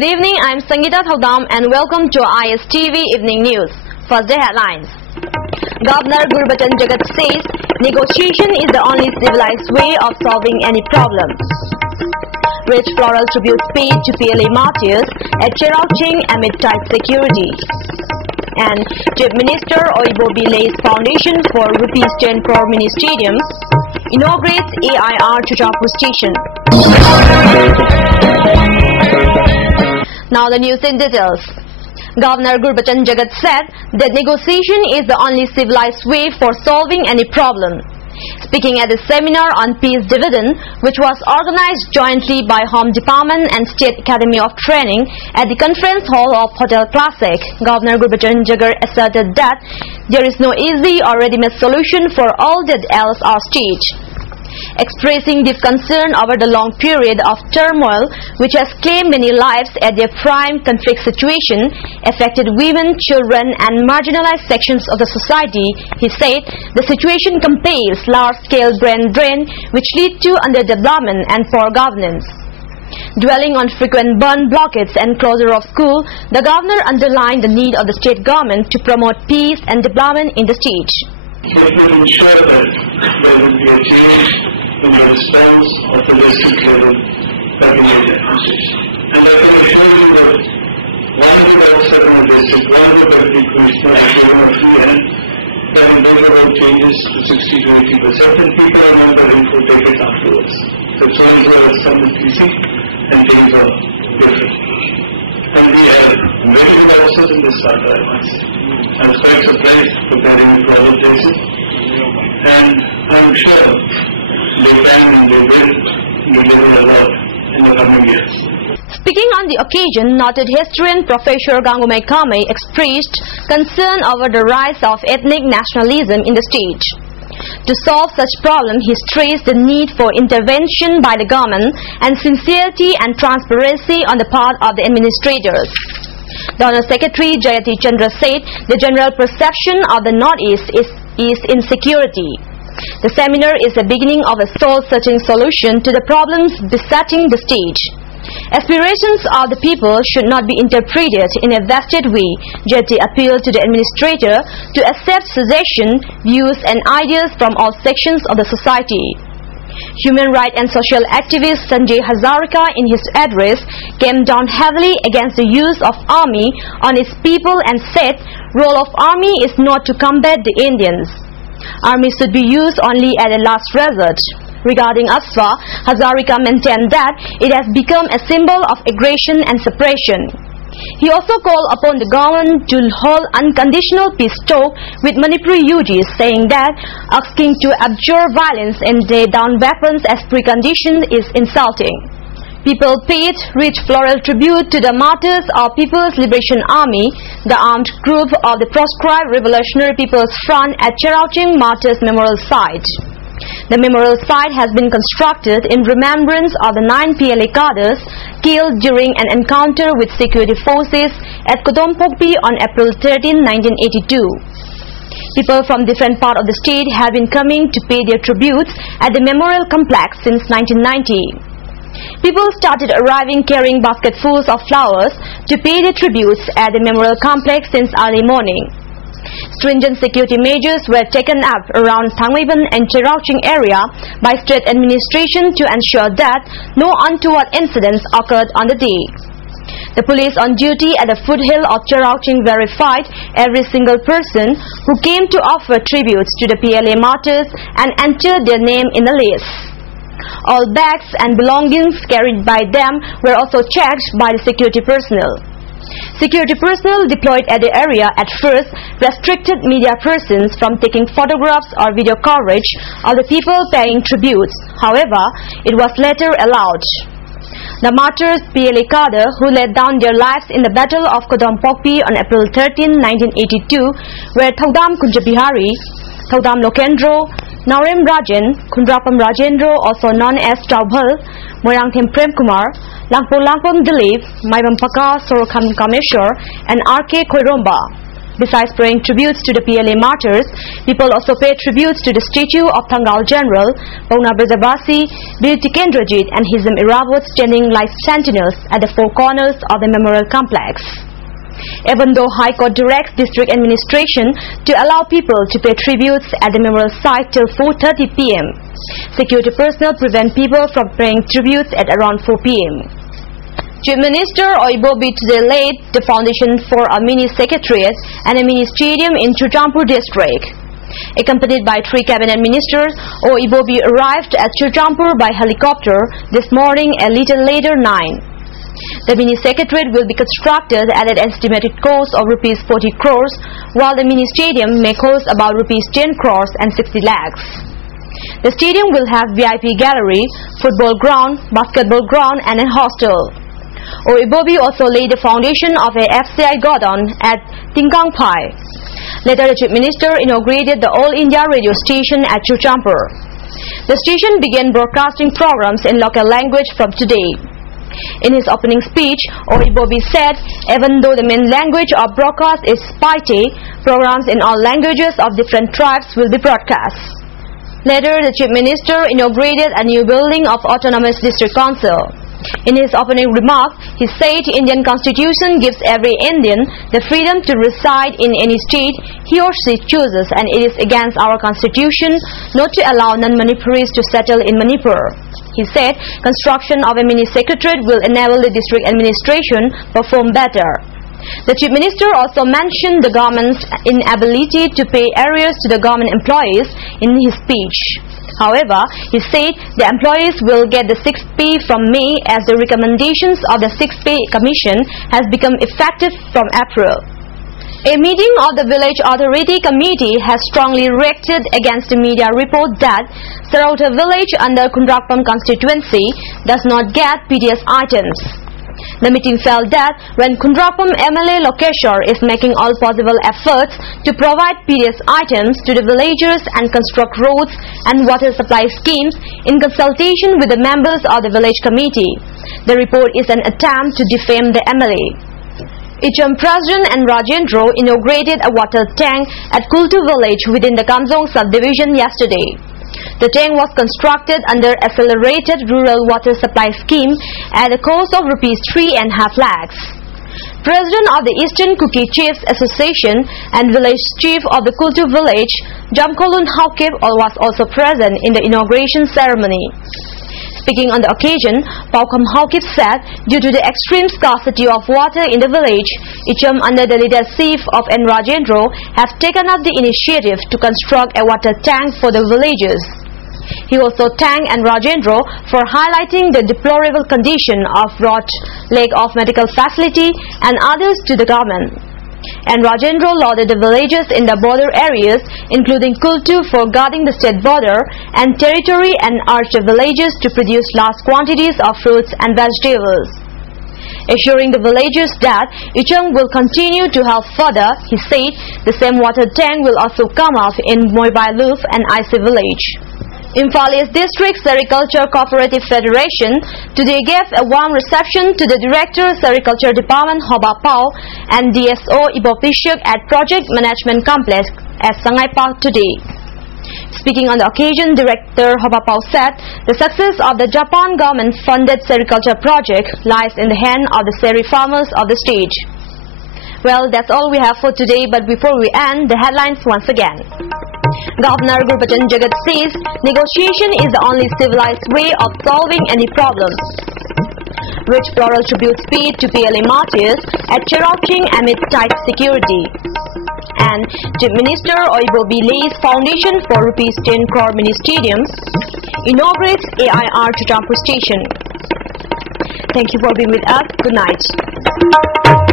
Good evening, I'm Sangeeta Thaudam and welcome to ISTV Evening News. First day headlines. Governor Gurbachan Jagat says negotiation is the only civilized way of solving any problem. Rich floral tributes paid to PLA martyrs at Cherauching amid tight security. And Chief Minister Oibobi lays foundation for ₹10 crore mini stadium, inaugurates AIR Chuchapu station. Now the news in details. Governor Gurbachan Jagat said that negotiation is the only civilized way for solving any problem. Speaking at a seminar on peace dividend, which was organized jointly by Home Department and State Academy of Training at the conference hall of Hotel Classic, Governor Gurbachan Jagat asserted that there is no easy or ready-made solution for all that ails our state. Expressing this concern over the long period of turmoil which has claimed many lives at their prime conflict situation, affected women, children and marginalized sections of the society, he said the situation compels large-scale brain drain which lead to underdevelopment and poor governance. Dwelling on frequent burn blockades and closure of school, the governor underlined the need of the state government to promote peace and development in the state. It will ensure that there will be a change in the response of the basic level cabinet administration. And I can assure you that whatever also in the basic, whatever the commission has given at the end, that will bring about changes to 60 to 80%, and people are not willing to take it afterwards. The change are somewhat easy and things are different. And we have many good officers in this country, I must say. I'm quite surprised comparing with other places, and I'm sure they can and they will deliver a lot in the coming years. Speaking on the occasion, noted historian Professor Gangumai Kame expressed concern over the rise of ethnic nationalism in the state. To solve such problem, he stressed the need for intervention by the government and sincerity and transparency on the part of the administrators. The Honour Secretary Jayati Chandra said the general perception of the Northeast is insecurity. The seminar is the beginning of a soul-searching solution to the problems besetting the state. Aspirations of the people should not be interpreted in a vested way. Jayati appealed to the administrator to accept suggestions, views and ideas from all sections of the society. Human rights and social activist Sanjay Hazarika in his address came down heavily against the use of army on its people and said role of army is not to combat the Indians. Army should be used only as a last resort. Regarding AFSWA, Hazarika maintained that it has become a symbol of aggression and suppression. He also called upon the government to hold unconditional peace talk with Manipuri UGs, saying that asking to abjure violence and lay down weapons as precondition is insulting. People paid rich floral tribute to the martyrs of People's Liberation Army, the armed group of the proscribed Revolutionary People's Front at Cherauching Martyrs Memorial Site. The memorial site has been constructed in remembrance of the 9 PLA cadres killed during an encounter with security forces at Kodompokpi on April 13, 1982. People from different parts of the state have been coming to pay their tributes at the memorial complex since 1990. People started arriving carrying basketfuls of flowers to pay their tributes at the memorial complex since early morning. Stringent security measures were taken up around Thangmeiban and Cherauching area by state administration to ensure that no untoward incidents occurred on the day. The police on duty at the foothill of Cherauching verified every single person who came to offer tributes to the PLA martyrs and entered their name in the list. All bags and belongings carried by them were also checked by the security personnel. Security personnel deployed at the area at first restricted media persons from taking photographs or video coverage of the people paying tributes. However, it was later allowed. The martyrs PLA cadre who laid down their lives in the Battle of Kodompokpi on April 13, 1982 were Thaudam Kunjabihari, Thaudam Lokendro, Naurem Rajan, Kundrapam Rajendro, also known as Traubhal, Moirangthem Prem Kumar, Langpong Dilip, Maibam Paka Sorokham Kameshwar, and R.K. Khoiromba. Besides paying tributes to the PLA martyrs, people also pay tributes to the statue of Thangal General Pauna Brajabasi, Bir Tikendrajit and Hizam Irawat standing like sentinels at the four corners of the memorial complex. Even though High Court directs district administration to allow people to pay tributes at the memorial site till 4:30 p.m., security personnel prevent people from paying tributes at around 4 p.m. Chief Minister Oibobi today laid the foundation for a mini secretariat and a mini stadium in Churachandpur district. Accompanied by 3 cabinet ministers, Oibobi arrived at Churachandpur by helicopter this morning a little later 9. The mini secretariat will be constructed at an estimated cost of Rs 40 crores, while the mini stadium may cost about Rs 10 crores and 60 lakhs. The stadium will have VIP gallery, football ground, basketball ground and a hostel. Oibobi also laid the foundation of a FCI godown at Tingkangpai. Later, the Chief Minister inaugurated the All India radio station at Churachandpur. The station began broadcasting programs in local language from today. In his opening speech, Oibobi said, even though the main language of broadcast is Paite, programs in all languages of different tribes will be broadcast. Later, the Chief Minister inaugurated a new building of Autonomous District Council. In his opening remarks, he said Indian Constitution gives every Indian the freedom to reside in any state he or she chooses, and it is against our Constitution not to allow non-Manipuris to settle in Manipur. He said construction of a mini secretariat will enable the district administration perform better. The Chief Minister also mentioned the government's inability to pay arrears to the government employees in his speech. However, he said the employees will get the 6th pay from May as the recommendations of the 6th Pay Commission has become effective from April. A meeting of the Village Authority Committee has strongly reacted against the media report that Sarauta village under Kundrakpam constituency does not get PDS items. The meeting felt that when Kundrakpam MLA Lokeshwar is making all possible efforts to provide PDS items to the villagers and construct roads and water supply schemes in consultation with the members of the village committee, the report is an attempt to defame the MLA. Icham President and Rajendra inaugurated a water tank at Kultu village within the Kamzong subdivision yesterday. The tank was constructed under Accelerated Rural Water Supply Scheme at a cost of Rs 3.5 lakhs. President of the Eastern Kuki Chiefs Association and village chief of the Kultu village, Jamkolun Haukip, was also present in the inauguration ceremony. Speaking on the occasion, Paukham Haukip said, due to the extreme scarcity of water in the village, Icham under the leadership of N. Rajendra have taken up the initiative to construct a water tank for the villagers. He also thanked N. Rajendra for highlighting the deplorable condition of Roth, lack of medical facility and others to the government. And Rajendra lauded the villages in the border areas, including Kultu, for guarding the state border and territory, and urged the villages to produce large quantities of fruits and vegetables. Assuring the villagers that Icham will continue to help further, he said the same water tank will also come up in Moibai-Luf and IC village. Imphal East District Sericulture Cooperative Federation today gave a warm reception to the Director Sericulture Department Hoba Pao and DSO Ibopishuk at Project Management Complex at Sangai Park today. Speaking on the occasion, Director Hoba Pao said the success of the Japan government-funded sericulture project lies in the hand of the seri farmers of the state. Well, that's all we have for today, but before we end, the headlines once again. Governor Gurbachan Jagat says negotiation is the only civilized way of solving any problem. Rich floral tributes paid to PLA martyrs at Cherokching amid tight security. And Chief Minister Oibobi lays foundation for Rs 10 crore mini stadium, inaugurates AIR Churachandpur station. Thank you for being with us. Good night.